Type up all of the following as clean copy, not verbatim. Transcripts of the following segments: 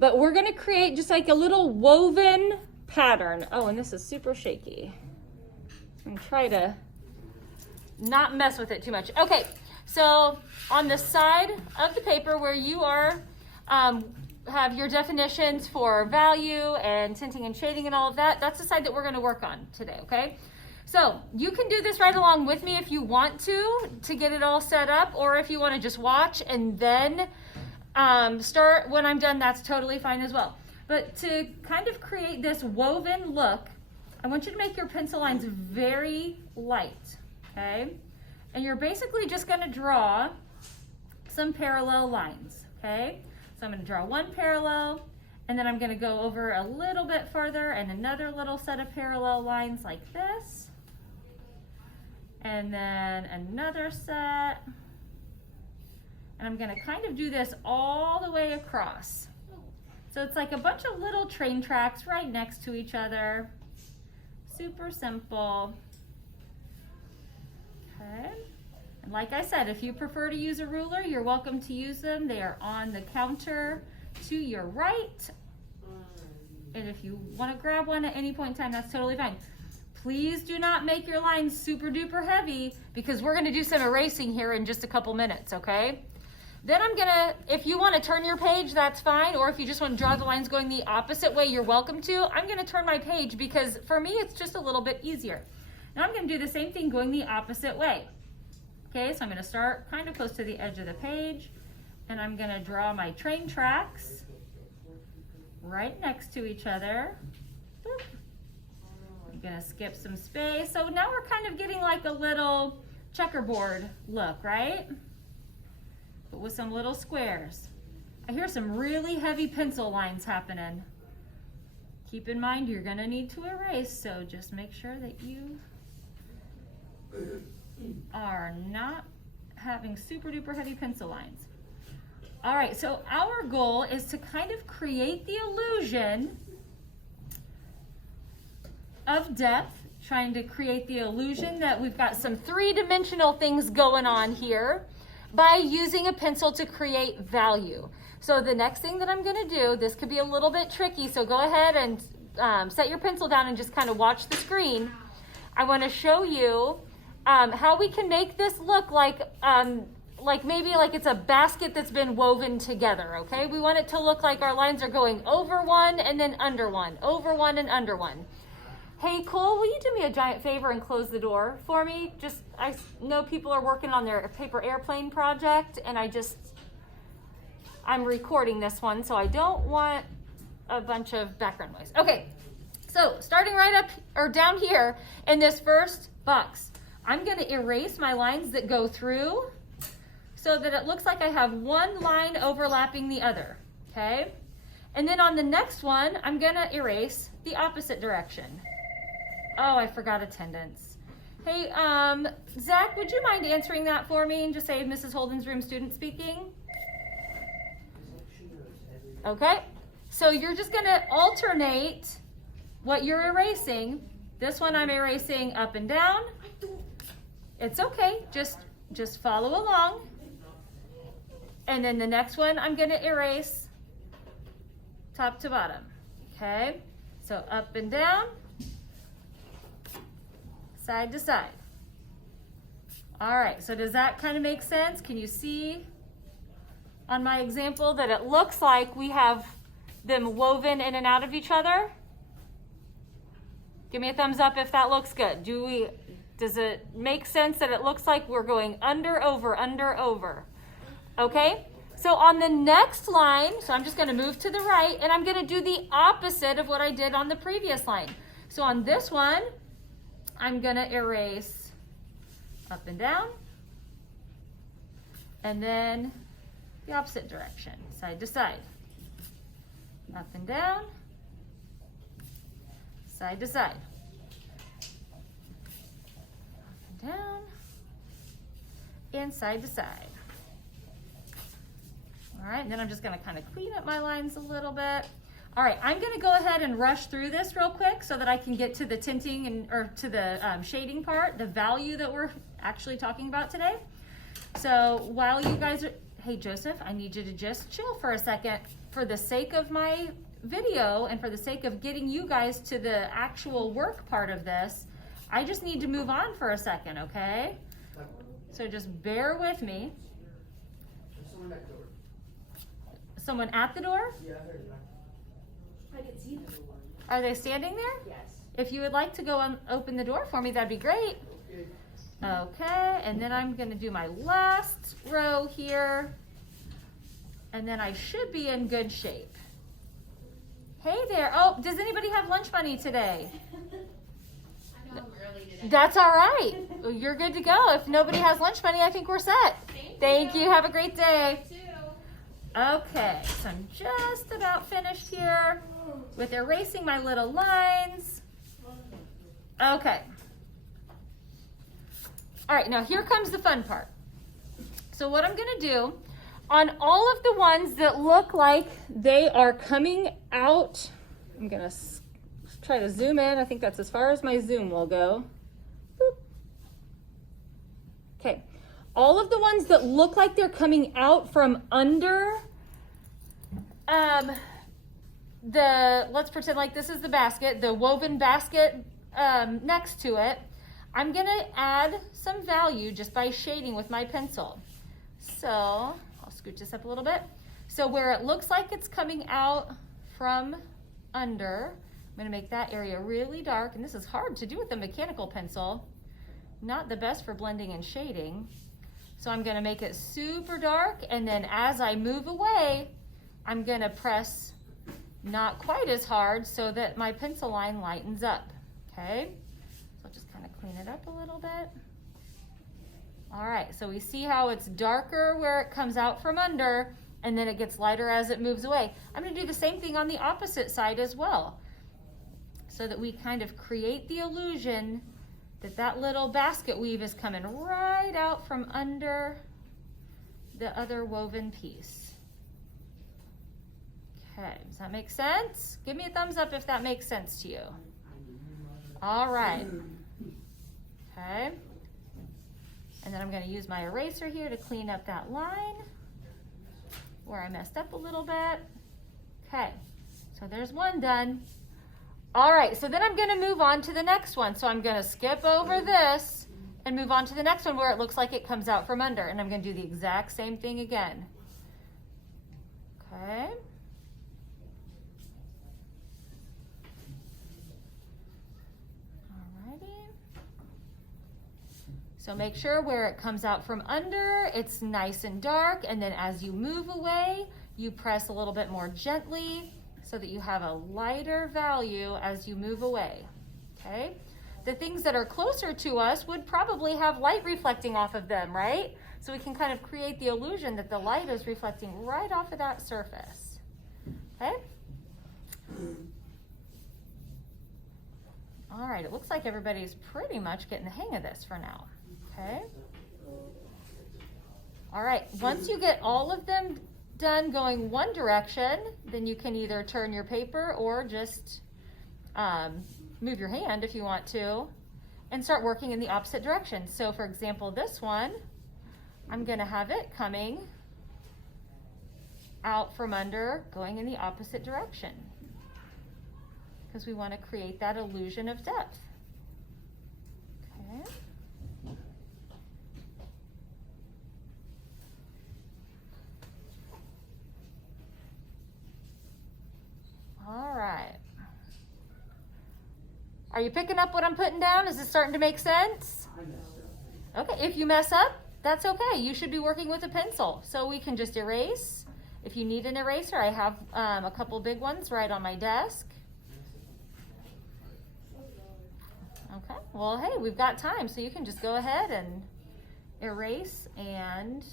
but we're gonna create just like a little woven pattern. Oh, and this is super shaky. I'm gonna try to not mess with it too much. Okay, so on the side of the paper where you are, have your definitions for value and tinting and shading and all of that, that's the side that we're gonna work on today, okay? So you can do this right along with me if you want to get it all set up, or if you wanna just watch and then start when I'm done, that's totally fine as well. But to kind of create this woven look, I want you to make your pencil lines very light, okay? And you're basically just gonna draw some parallel lines, okay? So I'm gonna draw one parallel, and then I'm gonna go over a little bit further and another little set of parallel lines like this. And then another set. And I'm gonna kind of do this all the way across. So it's like a bunch of little train tracks right next to each other. Super simple. Okay. And like I said, if you prefer to use a ruler, you're welcome to use them. They are on the counter to your right. And if you want to grab one at any point in time, that's totally fine. Please do not make your lines super duper heavy, because we're going to do some erasing here in just a couple minutes, okay? Then I'm gonna, if you want to turn your page, that's fine. Or if you just want to draw the lines going the opposite way, you're welcome to. I'm gonna turn my page because for me, it's just a little bit easier. Now I'm gonna do the same thing going the opposite way. Okay, so I'm gonna start kind of close to the edge of the page, and I'm gonna draw my train tracks right next to each other. Boop. I'm gonna skip some space. So now we're kind of getting like a little checkerboard look, right? But with some little squares. I hear some really heavy pencil lines happening. Keep in mind you're gonna need to erase, so just make sure that you are not having super duper heavy pencil lines. All right, so our goal is to kind of create the illusion of depth, trying to create the illusion that we've got some three-dimensional things going on here, by using a pencil to create value. So the next thing that I'm gonna do, this could be a little bit tricky, so go ahead and set your pencil down and just kind of watch the screen. I wanna show you how we can make this look like maybe like it's a basket that's been woven together, okay? We want it to look like our lines are going over one and then under one, over one and under one. Hey, Cole, will you do me a giant favor and close the door for me? I know people are working on their paper airplane project, and I'm recording this one, so I don't want a bunch of background noise. Okay, so starting right up or down here in this first box, I'm gonna erase my lines that go through so that it looks like I have one line overlapping the other, okay? And then on the next one, I'm gonna erase the opposite direction. Oh, I forgot attendance. Hey, Zach, would you mind answering that for me and just say Mrs. Holden's room student speaking? Okay, so you're just gonna alternate what you're erasing. This one I'm erasing up and down. It's okay, just follow along. And then the next one I'm gonna erase top to bottom, okay? So up and down. Side to side. All right, so does that kind of make sense? Can you see on my example that it looks like we have them woven in and out of each other? Give me a thumbs up if that looks good. Does it make sense that it looks like we're going under, over, under, over? Okay, so on the next line, so I'm just gonna move to the right and I'm gonna do the opposite of what I did on the previous line. So on this one, I'm gonna erase up and down, and then the opposite direction, side to side. Up and down, side to side. Up and down, and side to side. All right, and then I'm just gonna kind of clean up my lines a little bit. All right, I'm gonna go ahead and rush through this real quick so that I can get to the tinting or to the shading part, the value that we're actually talking about today. So while you guys are, hey Joseph, I need you to just chill for a second. for the sake of my video and for the sake of getting you guys to the actual work part of this, I just need to move on for a second, okay? So just bear with me. Someone at the door? Yeah, I heard that. I can see them. Are they standing there? Yes. If you would like to go and open the door for me, that'd be great. Okay, and then I'm gonna do my last row here. And then I should be in good shape. Hey there. Oh, does anybody have lunch money today? I know I'm early today. That's all right. You're good to go. If nobody has lunch money, I think we're set. Thank you. Have a great day. You too. Okay, so I'm just about finished here with erasing my little lines. Okay. All right, now here comes the fun part. So what I'm gonna do, on all of the ones that look like they are coming out, I'm gonna try to zoom in. I think that's as far as my zoom will go. Boop. Okay, all of the ones that look like they're coming out from under let's pretend like this is the basket, the woven basket next to it. I'm gonna add some value just by shading with my pencil. So I'll scoot this up a little bit. So where it looks like it's coming out from under, I'm gonna make that area really dark, and this is hard to do with a mechanical pencil. Not the best for blending and shading. So I'm gonna make it super dark, and then as I move away, I'm gonna press not quite as hard so that my pencil line lightens up, okay? So I'll just kind of clean it up a little bit. All right, so we see how it's darker where it comes out from under, and then it gets lighter as it moves away. I'm gonna do the same thing on the opposite side as well, so that we kind of create the illusion that that little basket weave is coming right out from under the other woven piece. Okay, does that make sense? Give me a thumbs up if that makes sense to you. All right. Okay. And then I'm going to use my eraser here to clean up that line where I messed up a little bit. Okay, so there's one done. All right, so then I'm going to move on to the next one. So I'm going to skip over this and move on to the next one where it looks like it comes out from under. And I'm going to do the exact same thing again. Okay. So make sure where it comes out from under, it's nice and dark, and then as you move away, you press a little bit more gently so that you have a lighter value as you move away, okay? The things that are closer to us would probably have light reflecting off of them, right? So we can kind of create the illusion that the light is reflecting right off of that surface, okay? All right, it looks like everybody's pretty much getting the hang of this for now. Okay. All right, once you get all of them done going one direction, then you can either turn your paper or just move your hand if you want to and start working in the opposite direction. So for example, this one, I'm gonna have it coming out from under, going in the opposite direction because we want to create that illusion of depth. Okay. All right. Are you picking up what I'm putting down? Is it starting to make sense? Okay, if you mess up, that's okay. You should be working with a pencil. So we can just erase. If you need an eraser, I have a couple big ones right on my desk. Okay, well, hey, we've got time, so you can just go ahead and erase and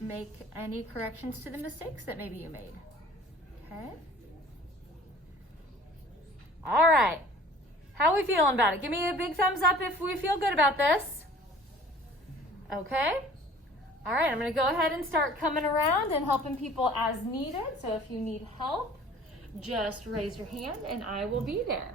make any corrections to the mistakes that maybe you made. Okay. All right. How are we feeling about it? Give me a big thumbs up if we feel good about this. Okay. All right, I'm going to go ahead and start coming around and helping people as needed. So if you need help, just raise your hand and I will be there.